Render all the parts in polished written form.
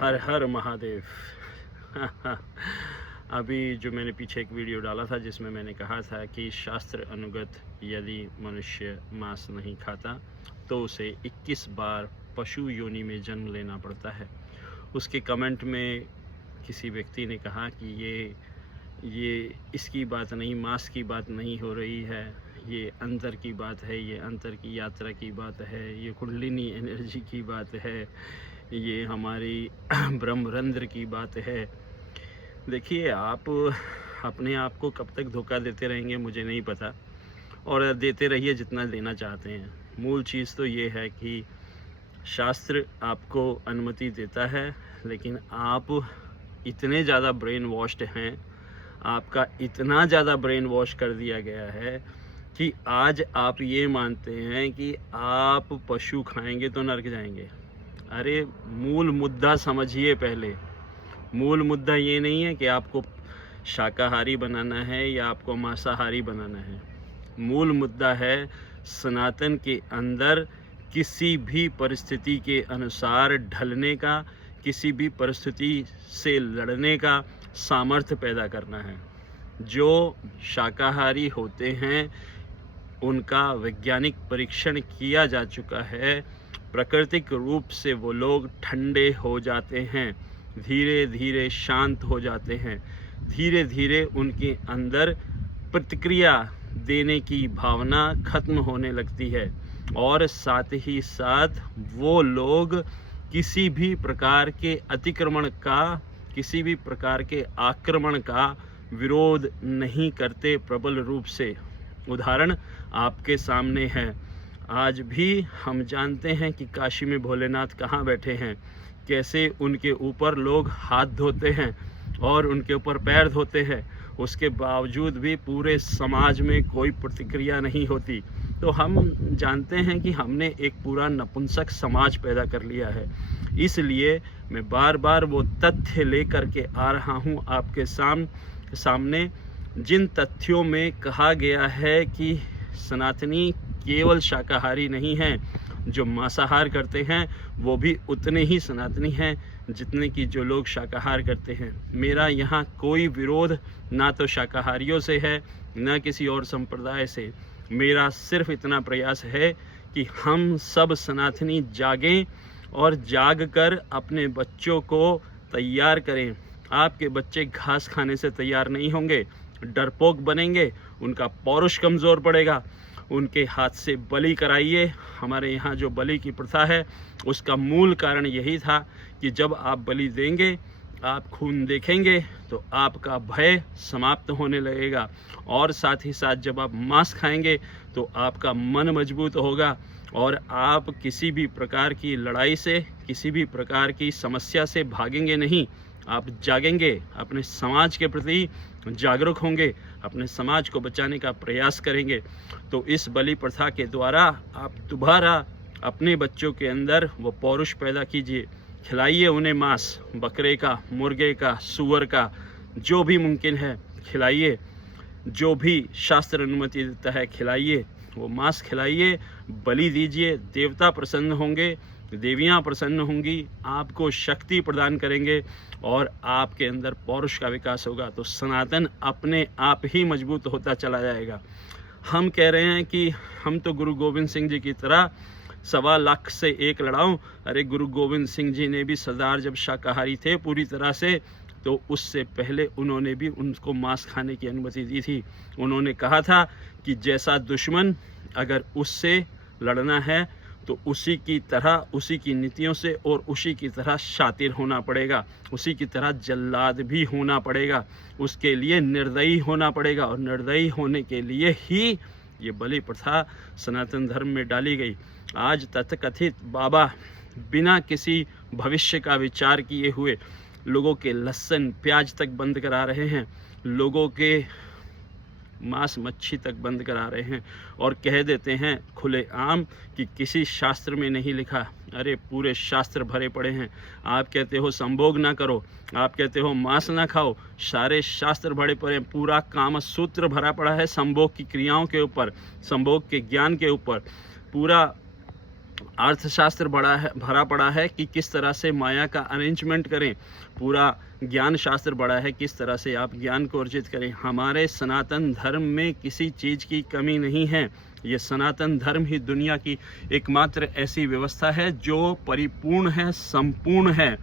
हर हर महादेव। अभी जो मैंने पीछे एक वीडियो डाला था जिसमें मैंने कहा था कि शास्त्र अनुगत यदि मनुष्य मांस नहीं खाता तो उसे 21 बार पशु योनि में जन्म लेना पड़ता है। उसके कमेंट में किसी व्यक्ति ने कहा कि ये इसकी बात नहीं, मांस की बात नहीं हो रही है, ये अंतर की बात है, ये अंतर की यात्रा की बात है, ये कुंडलिनी एनर्जी की बात है, ये हमारी ब्रह्मरंध्र की बात है। देखिए, आप अपने आप को कब तक धोखा देते रहेंगे मुझे नहीं पता, और देते रहिए जितना देना चाहते हैं। मूल चीज़ तो ये है कि शास्त्र आपको अनुमति देता है, लेकिन आप इतने ज़्यादा ब्रेन वॉश्ड हैं, आपका इतना ज़्यादा ब्रेन वॉश कर दिया गया है कि आज आप ये मानते हैं कि आप पशु खाएंगे तो नरक जाएंगे। अरे मूल मुद्दा समझिए पहले। मूल मुद्दा ये नहीं है कि आपको शाकाहारी बनाना है या आपको मांसाहारी बनाना है। मूल मुद्दा है सनातन के अंदर किसी भी परिस्थिति के अनुसार ढलने का, किसी भी परिस्थिति से लड़ने का सामर्थ्य पैदा करना है। जो शाकाहारी होते हैं उनका वैज्ञानिक परीक्षण किया जा चुका है। प्राकृतिक रूप से वो लोग ठंडे हो जाते हैं, धीरे धीरे शांत हो जाते हैं, धीरे धीरे उनके अंदर प्रतिक्रिया देने की भावना खत्म होने लगती है, और साथ ही साथ वो लोग किसी भी प्रकार के अतिक्रमण का, किसी भी प्रकार के आक्रमण का विरोध नहीं करते प्रबल रूप से। उदाहरण आपके सामने है। आज भी हम जानते हैं कि काशी में भोलेनाथ कहाँ बैठे हैं, कैसे उनके ऊपर लोग हाथ धोते हैं और उनके ऊपर पैर धोते हैं। उसके बावजूद भी पूरे समाज में कोई प्रतिक्रिया नहीं होती। तो हम जानते हैं कि हमने एक पूरा नपुंसक समाज पैदा कर लिया है। इसलिए मैं बार बार वो तथ्य लेकर के आ रहा हूँ आपके सामने, जिन तथ्यों में कहा गया है कि सनातनी केवल शाकाहारी नहीं हैं, जो मांसाहार करते हैं वो भी उतने ही सनातनी हैं जितने कि जो लोग शाकाहार करते हैं। मेरा यहाँ कोई विरोध ना तो शाकाहारियों से है ना किसी और संप्रदाय से। मेरा सिर्फ इतना प्रयास है कि हम सब सनातनी जागें और जाग कर अपने बच्चों को तैयार करें। आपके बच्चे घास खाने से तैयार नहीं होंगे, डरपोक बनेंगे, उनका पौरुष कमज़ोर पड़ेगा। उनके हाथ से बलि कराइए। हमारे यहाँ जो बलि की प्रथा है उसका मूल कारण यही था कि जब आप बलि देंगे, आप खून देखेंगे तो आपका भय समाप्त होने लगेगा, और साथ ही साथ जब आप मांस खाएंगे तो आपका मन मजबूत होगा और आप किसी भी प्रकार की लड़ाई से, किसी भी प्रकार की समस्या से भागेंगे नहीं। आप जागेंगे, अपने समाज के प्रति जागरूक होंगे, अपने समाज को बचाने का प्रयास करेंगे। तो इस बलि प्रथा के द्वारा आप दोबारा अपने बच्चों के अंदर वो पौरुष पैदा कीजिए। खिलाइए उन्हें मांस, बकरे का, मुर्गे का, सूअर का, जो भी मुमकिन है खिलाइए। जो भी शास्त्र अनुमति देता है खिलाइए, वो मांस खिलाइए, बलि दीजिए। देवता प्रसन्न होंगे, देवियाँ प्रसन्न होंगी, आपको शक्ति प्रदान करेंगे और आपके अंदर पौरुष का विकास होगा। तो सनातन अपने आप ही मजबूत होता चला जाएगा। हम कह रहे हैं कि हम तो गुरु गोविंद सिंह जी की तरह 1.25 लाख से एक लड़ाऊं। अरे गुरु गोविंद सिंह जी ने भी सरदार जब शाकाहारी थे पूरी तरह से, तो उससे पहले उन्होंने भी उनको मांस खाने की अनुमति दी थी। उन्होंने कहा था कि जैसा दुश्मन, अगर उससे लड़ना है तो उसी की तरह, उसी की नीतियों से और उसी की तरह शातिर होना पड़ेगा, उसी की तरह जल्लाद भी होना पड़ेगा, उसके लिए निर्दयी होना पड़ेगा, और निर्दयी होने के लिए ही ये बलि प्रथा सनातन धर्म में डाली गई। आज तथाकथित बाबा बिना किसी भविष्य का विचार किए हुए लोगों के लहसुन प्याज तक बंद करा रहे हैं, लोगों के मांस मच्छी तक बंद करा रहे हैं, और कह देते हैं खुलेआम कि किसी शास्त्र में नहीं लिखा। अरे पूरे शास्त्र भरे पड़े हैं। आप कहते हो संभोग ना करो, आप कहते हो मांस ना खाओ, सारे शास्त्र भरे पड़े हैं। पूरा काम सूत्र भरा पड़ा है संभोग की क्रियाओं के ऊपर, संभोग के ज्ञान के ऊपर। पूरा अर्थशास्त्र भरा पड़ा है कि किस तरह से माया का अरेंजमेंट करें, पूरा ज्ञान शास्त्र बड़ा है किस तरह से आप ज्ञान को अर्जित करें। हमारे सनातन धर्म में किसी चीज़ की कमी नहीं है। ये सनातन धर्म ही दुनिया की एकमात्र ऐसी व्यवस्था है जो परिपूर्ण है, संपूर्ण है,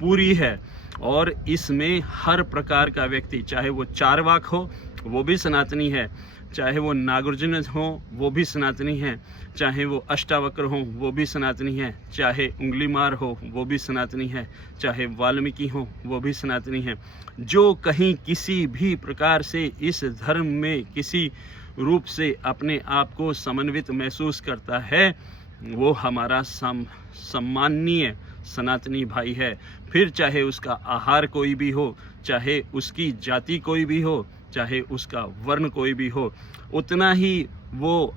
पूरी है, और इसमें हर प्रकार का व्यक्ति, चाहे वो चारवाक हो वो भी सनातनी है, चाहे वो नागार्जुन हो वो भी सनातनी है, चाहे वो अष्टावक्र हो वो भी सनातनी है, चाहे उंगलीमार हो वो भी सनातनी है, चाहे वाल्मीकि हो वो भी सनातनी है। जो कहीं किसी भी प्रकार से इस धर्म में किसी रूप से अपने आप को समन्वित महसूस करता है वो हमारा सम्माननीय सनातनी भाई है। फिर चाहे उसका आहार कोई भी हो, चाहे उसकी जाति कोई भी हो, चाहे उसका वर्ण कोई भी हो, उतना ही वो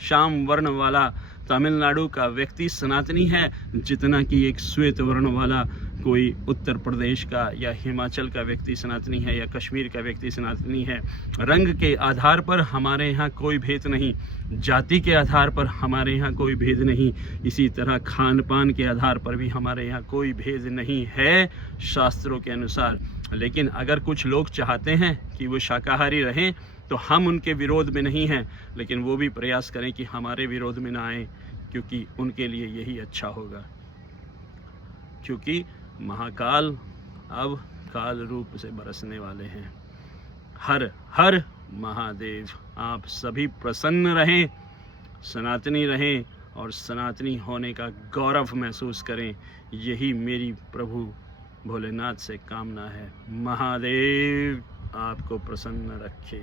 श्याम वर्ण वाला तमिलनाडु का व्यक्ति सनातनी है जितना कि एक श्वेत वर्ण वाला कोई उत्तर प्रदेश का या हिमाचल का व्यक्ति सनातनी है या कश्मीर का व्यक्ति सनातनी है। रंग के आधार पर हमारे यहाँ कोई भेद नहीं, जाति के आधार पर हमारे यहाँ कोई भेद नहीं, इसी तरह खान पान के आधार पर भी हमारे यहाँ कोई भेद नहीं है शास्त्रों के अनुसार। लेकिन अगर कुछ लोग चाहते हैं कि वो शाकाहारी रहें तो हम उनके विरोध में नहीं हैं, लेकिन वो भी प्रयास करें कि हमारे विरोध में ना आए, क्योंकि उनके लिए यही अच्छा होगा। क्योंकि महाकाल अब काल रूप से बरसने वाले हैं। हर हर महादेव। आप सभी प्रसन्न रहें, सनातनी रहें और सनातनी होने का गौरव महसूस करें, यही मेरी प्रभु भोलेनाथ से कामना है। महादेव आपको प्रसन्न रखे।